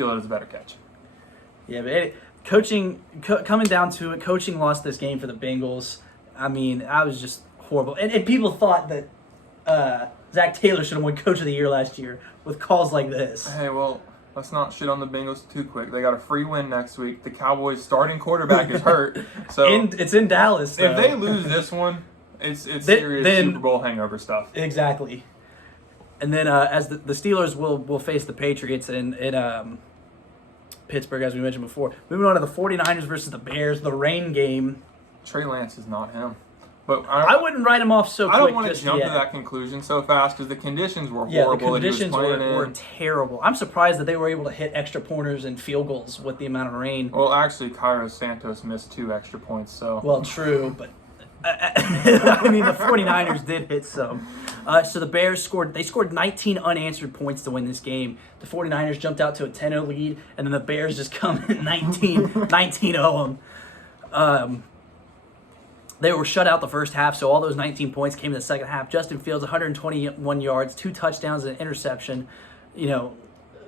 Steelers better catch. Yeah, but coming down to it, coaching lost this game for the Bengals. I mean, I was just horrible. And people thought that Zach Taylor should have won Coach of the Year last year with calls like this. Hey, well, let's not shit on the Bengals too quick. They got a free win next week. The Cowboys' starting quarterback is hurt. So it's in Dallas, though. If they lose this one, it's serious Super Bowl hangover stuff. Exactly. And then as the Steelers will face the Patriots in Pittsburgh, as we mentioned before. Moving on to the 49ers versus the Bears, the rain game. Trey Lance is not him. But I wouldn't write him off so quick. I don't want to jump yet. to that conclusion so fast because the conditions were horrible. Yeah, the conditions that he was playing were in. terrible. I'm surprised that they were able to hit extra pointers and field goals with the amount of rain. Well, actually, Cairo Santos missed 2 extra points. So Well, true, but I mean, the 49ers did hit some. So the Bears scored 19 unanswered points to win this game. The 49ers jumped out to a 10-0 lead, and then the Bears just come in 19-0 them. They were shut out the first half, so all those 19 points came in the second half. Justin Fields, 121 yards, 2 touchdowns, and an interception. You know,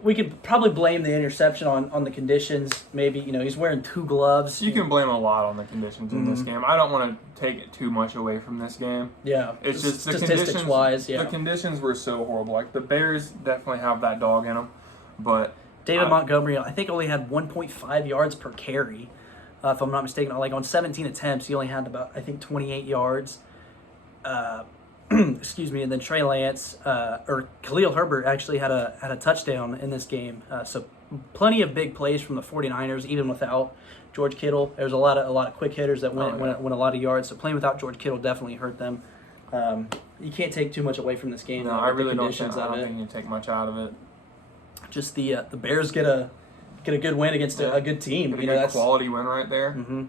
we could probably blame the interception on the conditions. Maybe, he's wearing 2 gloves. You can blame a lot on the conditions in this game. I don't want to take it too much away from this game. Yeah, it's just the statistics-wise, yeah. The conditions were so horrible. Like, the Bears definitely have that dog in them, but David Montgomery, I think, only had 1.5 yards per carry. If I'm not mistaken, like on 17 attempts, he only had about, I think, 28 yards. Excuse me. And then Trey Lance, or Khalil Herbert actually had a touchdown in this game. So plenty of big plays from the 49ers, even without George Kittle. There's a lot of quick hitters that went a lot of yards. So playing without George Kittle definitely hurt them. You can't take too much away from this game. No, I really don't think you take much out of it. Just the Bears get a good win against a good team. That's quality win right there. Mm-hmm.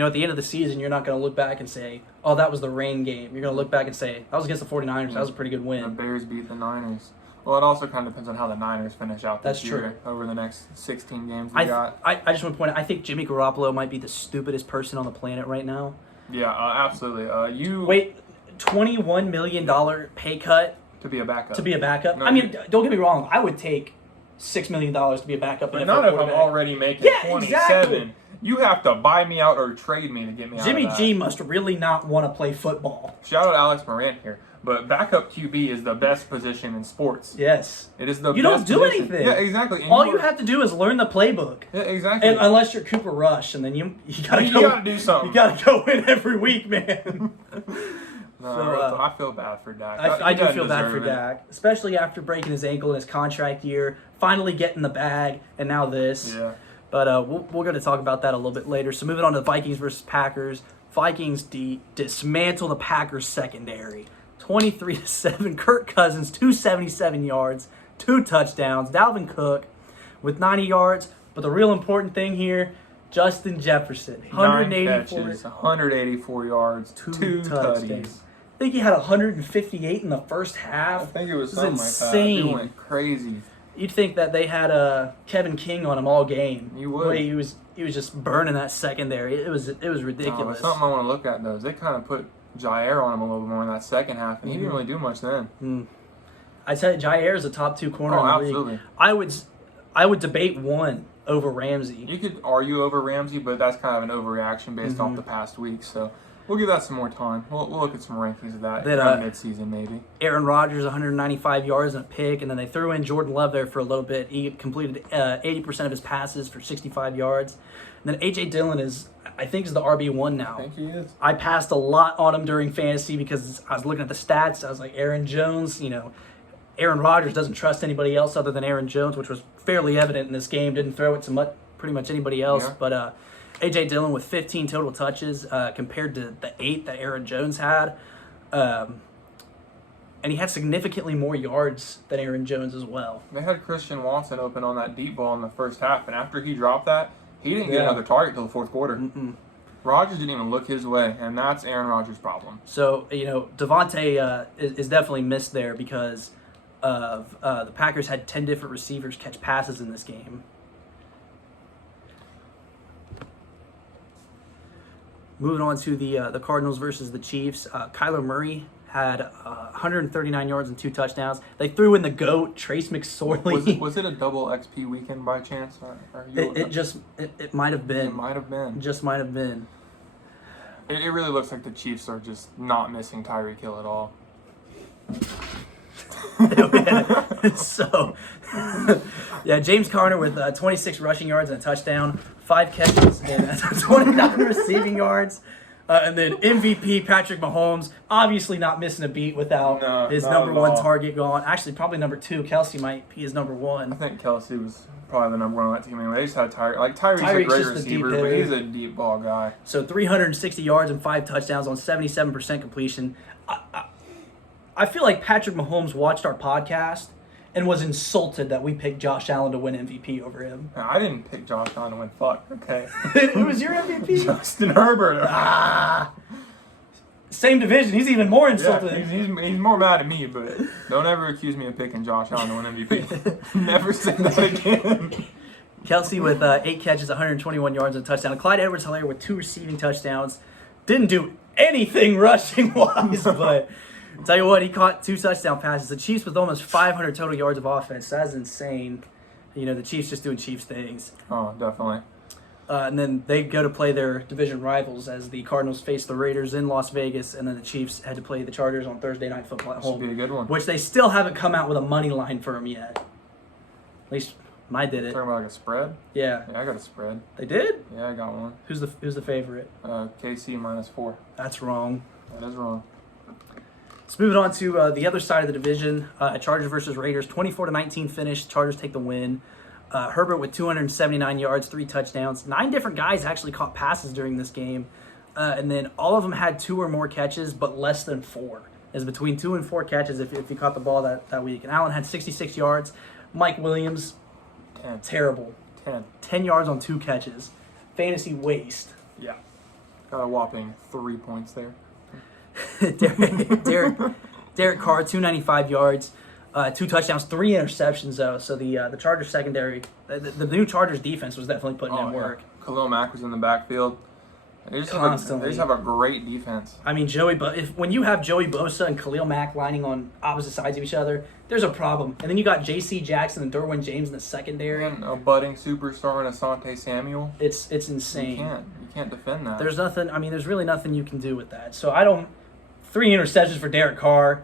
At the end of the season, you're not going to look back and say, oh, that was the rain game. You're going to look back and say, that was against the 49ers. That was a pretty good win. The Bears beat the Niners. Well, it also kind of depends on how the Niners finish out this year over the next 16 games we got. I just want to point out, I think Jimmy Garoppolo might be the stupidest person on the planet right now. Yeah, absolutely. Wait, $21 million pay cut? To be a backup. No, I mean, don't get me wrong. I would take $6 million to be a backup. But not if I'm already making 27. Exactly. You have to buy me out or trade me to get me out Jimmy of that. G must really not want to play football. Shout out Alex Moran here. But backup QB is the best position in sports. Yes. It is the You best don't do position. anything. Yeah, exactly. All you have to do is learn the playbook. Yeah, exactly. And unless you're Cooper Rush, and then you gotta You gotta do something. You gotta go in every week, man. I feel bad for Dak. I do feel bad for Dak, especially after breaking his ankle in his contract year, finally getting the bag, and now this. Yeah. But we're going to talk about that a little bit later. So moving on to the Vikings versus Packers. Vikings dismantle the Packers secondary. 23-7. Kirk Cousins, 277 yards, 2 touchdowns. Dalvin Cook with 90 yards. But the real important thing here, Justin Jefferson, 184 yards, 2 touchdowns. I think he had 158 in the first half. I think it was something insane. Like that. He went crazy. You'd think that they had Kevin King on him all game. You would. The way he was just burning that secondary. It was ridiculous. Something I want to look at though is they kind of put Jair on him a little bit more in that second half, and he didn't really do much then. I said Jair is a top 2 corner in the absolutely. league. I would debate one over Ramsey. You could argue over Ramsey, but that's kind of an overreaction based off the past week. So we'll give that some more time. We'll look at some rankings of that mid-season maybe. Aaron Rodgers, 195 yards and a pick, and then they threw in Jordan Love there for a little bit. He completed 80% of his passes for 65 yards. And then A.J. Dillon is the RB1 now. I think he is. I passed a lot on him during fantasy because I was looking at the stats. I was like, Aaron Jones, Aaron Rodgers doesn't trust anybody else other than Aaron Jones, which was fairly evident in this game. Didn't throw it to pretty much anybody else. Yeah. But A.J. Dillon with 15 total touches compared to the 8 that Aaron Jones had. And he had significantly more yards than Aaron Jones as well. They had Christian Watson open on that deep ball in the first half, and after he dropped that, he didn't get another target until the fourth quarter. Rodgers didn't even look his way, and that's Aaron Rodgers' problem. So, Devontae is definitely missed there because of the Packers had 10 different receivers catch passes in this game. Moving on to the Cardinals versus the Chiefs. Kyler Murray had 139 yards and 2 touchdowns. They threw in the GOAT, Trace McSorley. Was it a double XP weekend by chance? It might have been. It might have been. Just might have been. It really looks like the Chiefs are just not missing Tyreek Hill at all. So, yeah, James Conner with 26 rushing yards and a touchdown, 5 catches and 29 receiving yards. And then MVP Patrick Mahomes, obviously not missing a beat without his number 1 target gone. Actually, probably number 2. Kelsey might be his number 1. I think Kelsey was probably the number 1 on that team. Anyway, they just had Tyreek. Like Tyreek's a great receiver, but he's a deep ball guy. So 360 yards and 5 touchdowns on 77% completion. I feel like Patrick Mahomes watched our podcast and was insulted that we picked Josh Allen to win MVP over him. No, I didn't pick Josh Allen to win. Fuck. Okay. It was your MVP? Justin Herbert. Same division. He's even more insulted. Yeah, he's more mad at me, but don't ever accuse me of picking Josh Allen to win MVP. Never say that again. Kelsey with 8 catches, 121 yards and a touchdown. Clyde Edwards-Helaire with 2 receiving touchdowns. Didn't do anything rushing-wise, but I'll tell you what, he caught 2 touchdown passes. The Chiefs with almost 500 total yards of offense. That's insane. You know, the Chiefs just doing Chiefs things. Oh, definitely. And then they go to play their division rivals as the Cardinals face the Raiders in Las Vegas, and then the Chiefs had to play the Chargers on Thursday Night Football at home. Should be a good one. Which they still haven't come out with a money line for them yet. At least I did it. Talking about like a spread? Yeah. Yeah, I got a spread. They did? Yeah, I got one. Who's the favorite? KC -4. That's wrong. That is wrong. Let's move it on to the other side of the division. Chargers versus Raiders. 24-19 finish. Chargers take the win. Herbert with 279 yards, 3 touchdowns. 9 different guys actually caught passes during this game. And then all of them had 2 or more catches, but less than 4. It's between 2 and 4 catches if you caught the ball that week. And Allen had 66 yards. Mike Williams, 10. Terrible. 10 yards on 2 catches. Fantasy waste. Yeah. Got a whopping 3 points there. Derek Carr, 295 yards. 2 touchdowns, 3 interceptions though. So the Chargers secondary, the new Chargers defense was definitely putting in work. Yeah. Khalil Mack was in the backfield. They just have a great defense. I mean, when you have Joey Bosa and Khalil Mack lining on opposite sides of each other, there's a problem. And then you got J.C. Jackson and Derwin James in the secondary. And a budding superstar in Asante Samuel. It's insane. You can't defend that. There's nothing. I mean, there's really nothing you can do with that. So 3 interceptions for Derek Carr.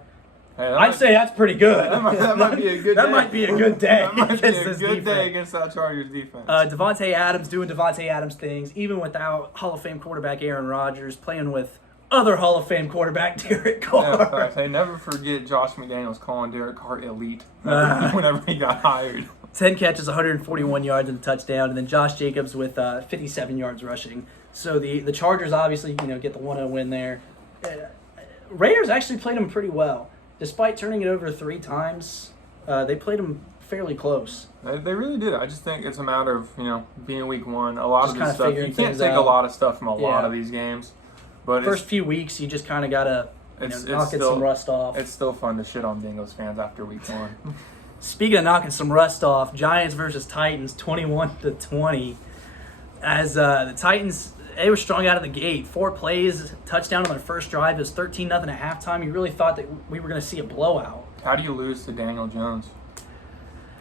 Hey, I'd say that's pretty good. That might be a good day. That might be a good day. That might be a good day against that Chargers defense. Devontae Adams doing Devontae Adams things, even without Hall of Fame quarterback Aaron Rodgers, playing with other Hall of Fame quarterback Derek Carr. Yeah, hey, never forget Josh McDaniels calling Derek Carr elite whenever he got hired. 10 catches, 141 yards and a touchdown, and then Josh Jacobs with 57 yards rushing. So the Chargers obviously get the 1-0 win there. Raiders actually played them pretty well. Despite turning it over 3 times, they played them fairly close. They really did. I just think it's a matter of, being week 1. A lot of this stuff, you can't take out. A lot of stuff from a lot of these games. But first few weeks, you just kind of got to knock some rust off. It's still fun to shit on Bengals fans after week 1. Speaking of knocking some rust off, Giants versus Titans, 21-20. As the Titans... They were strong out of the gate. 4 plays, touchdown on their first drive. It was 13-0 at halftime. You really thought that we were going to see a blowout. How do you lose to Daniel Jones?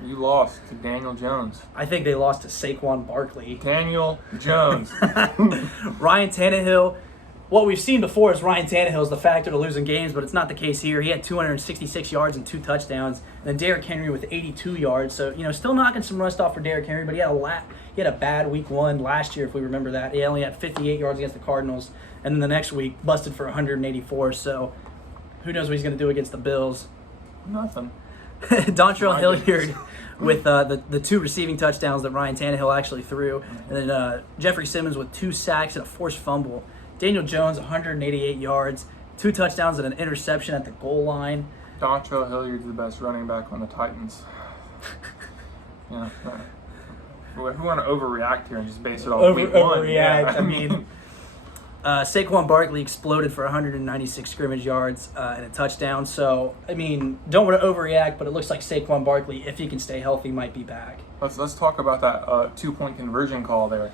You lost to Daniel Jones. I think they lost to Saquon Barkley. Daniel Jones. Ryan Tannehill. What we've seen before is Ryan Tannehill is the factor to losing games, but it's not the case here. He had 266 yards and 2 touchdowns. And then Derrick Henry with 82 yards. So, still knocking some rust off for Derrick Henry, but he had a bad week 1 last year, if we remember that. He only had 58 yards against the Cardinals. And then the next week, busted for 184. So, who knows what he's going to do against the Bills. Nothing. Dontrell Hilliard with the 2 receiving touchdowns that Ryan Tannehill actually threw. And then Jeffrey Simmons with 2 sacks and a forced fumble. Daniel Jones, 188 yards, 2 touchdowns and an interception at the goal line. Dontrell Hilliard's the best running back on the Titans. We want to overreact here and just base it on week 1. Overreact. Yeah, I mean, Saquon Barkley exploded for 196 scrimmage yards and a touchdown. So, I mean, don't want to overreact, but it looks like Saquon Barkley, if he can stay healthy, might be back. Let's talk about that 2-point conversion call there.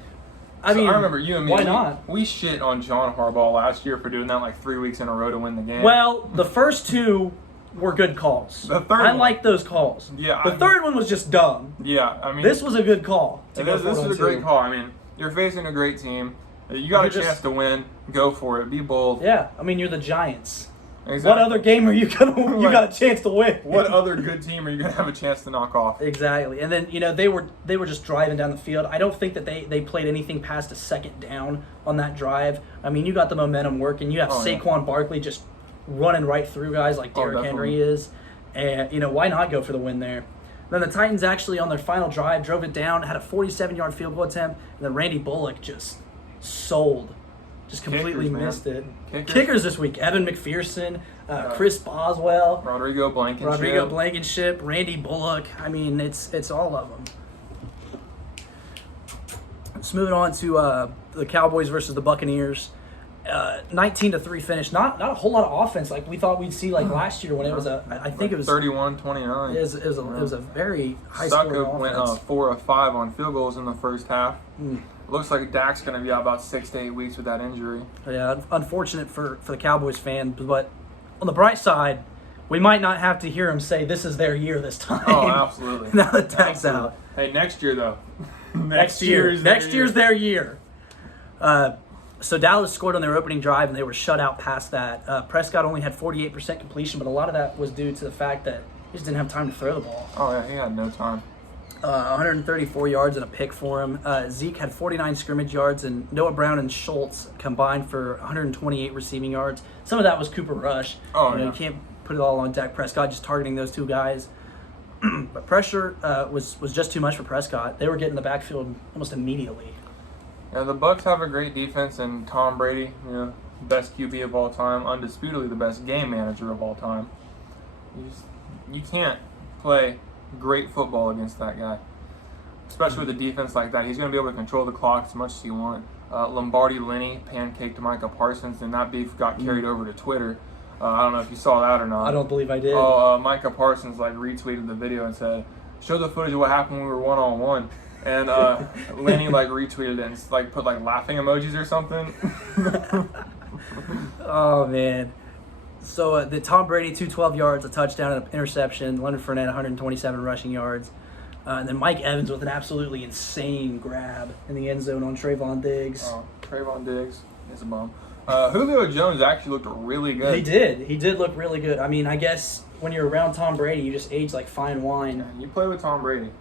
I mean, I remember you and me. Why not? We shit on John Harbaugh last year for doing that like 3 weeks in a row to win the game. Well, the first two were good calls. The third I one. like those calls. Yeah, The third one was just dumb. Yeah, I mean, This was a good call. this is a great call. I mean, you're facing a great team. You got a chance to win. Go for it. Be bold. Yeah, I mean, you're the Giants. Exactly. What other game are you gonna? You got a chance to win. What other good team are you gonna have a chance to knock off? Exactly. And then they were just driving down the field. I don't think that they played anything past a second down on that drive. I mean, you got the momentum working. You have Saquon Barkley just running right through guys like Derrick Henry is, and why not go for the win there? Then the Titans actually on their final drive drove it down, had a 47-yard field goal attempt, and then Randy Bullock just sold. Just completely missed it. Kickers this week: Evan McPherson, Chris Boswell, Rodrigo Blankenship, Randy Bullock. I mean, it's all of them. Just moving on to the Cowboys versus the Buccaneers. 19-3 finish. Not a whole lot of offense like we thought we'd see like last year when it was I think it was 31-29. It was a very high scoring offense. Went 4 of 5 on field goals in the first half. Looks like Dak's going to be out about 6 to 8 weeks with that injury. Yeah, unfortunate for the Cowboys fan, but on the bright side, we might not have to hear him say this is their year this time. Oh, absolutely. Now that Dak's out. Hey, next year though. Next year's their year. So Dallas scored on their opening drive, and they were shut out past that. Prescott only had 48% completion, but a lot of that was due to the fact that he just didn't have time to throw the ball. Oh, yeah, he had no time. 134 yards and a pick for him. Zeke had 49 scrimmage yards, and Noah Brown and Schultz combined for 128 receiving yards. Some of that was Cooper Rush. You can't put it all on Dak Prescott, just targeting those two guys. But pressure was just too much for Prescott. They were getting the backfield almost immediately. Yeah, the Bucs have a great defense, and Tom Brady, best QB of all time, undisputedly the best game manager of all time. You can't play great football against that guy, especially with a defense like that. He's going to be able to control the clock as much as you want. Lombardi Lenny pancaked Micah Parsons, and that beef got carried over to Twitter. I don't know if you saw that or not. I don't believe I did. Micah Parsons retweeted the video and said, "Show the footage of what happened when we were 1-on-1." And Lenny retweeted it and put laughing emojis or something. Oh man. So the Tom Brady 212 yards, a touchdown, and an interception. Leonard Fournette 127 rushing yards. And then Mike Evans with an absolutely insane grab in the end zone on Trayvon Diggs. Oh, Trayvon Diggs is a bum. Julio Jones actually looked really good. He did. He did look really good. I mean, I guess when you're around Tom Brady, you just age like fine wine. Yeah, you play with Tom Brady.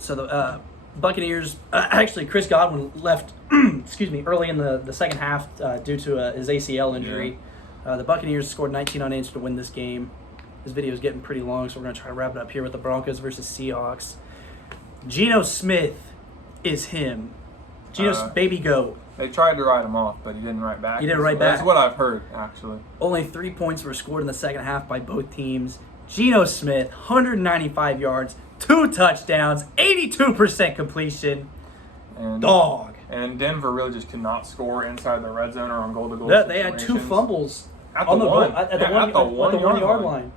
So the Buccaneers, actually Chris Godwin left, early in the second half due to his ACL injury. Yeah. The Buccaneers scored 19 unanswered to win this game. This video is getting pretty long, so we're going to try to wrap it up here with the Broncos versus Seahawks. Geno Smith is him. Geno's baby goat. They tried to write him off, but he didn't write back. He didn't write back. That's what I've heard, actually. Only 3 points were scored in the second half by both teams. Geno Smith, 195 yards, 2 touchdowns, 82% completion. And, Dog. And Denver really just could not score inside the red zone or on goal-to-goal situations. They had 2 fumbles at the 1 yard line.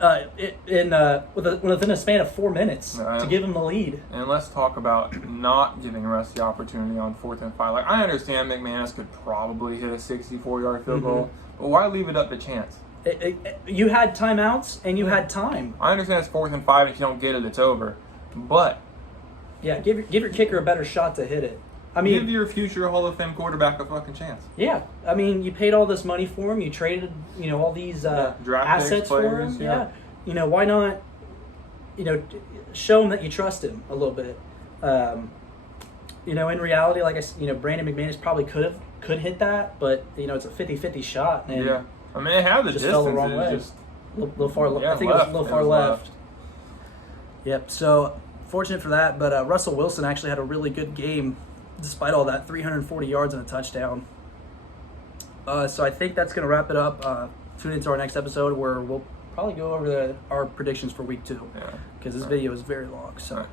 Within a span of 4 minutes to give him the lead. And let's talk about not giving Russ the opportunity on 4th and 5. I understand McManus could probably hit a 64-yard field goal, but why leave it up to chance? You had timeouts and you had time. I understand it's 4th and 5. If you don't get it, it's over. But yeah, give your kicker a better shot to hit it. I mean, give your future Hall of Fame quarterback a fucking chance. Yeah, I mean, you paid all this money for him. You traded, all these assets for him. Yeah. Why not? Show him that you trust him a little bit. In reality, like I said, Brandon McManus probably could hit that, but it's a 50-50 shot. And yeah, I mean, they have the just distance. Fell the wrong way. Just I think it was a little far left. Yep. So fortunate for that, but Russell Wilson actually had a really good game, despite all that, 340 yards and a touchdown. So I think that's going to wrap it up. Tune into our next episode where we'll probably go over our predictions for week 2 because this video is very long. So.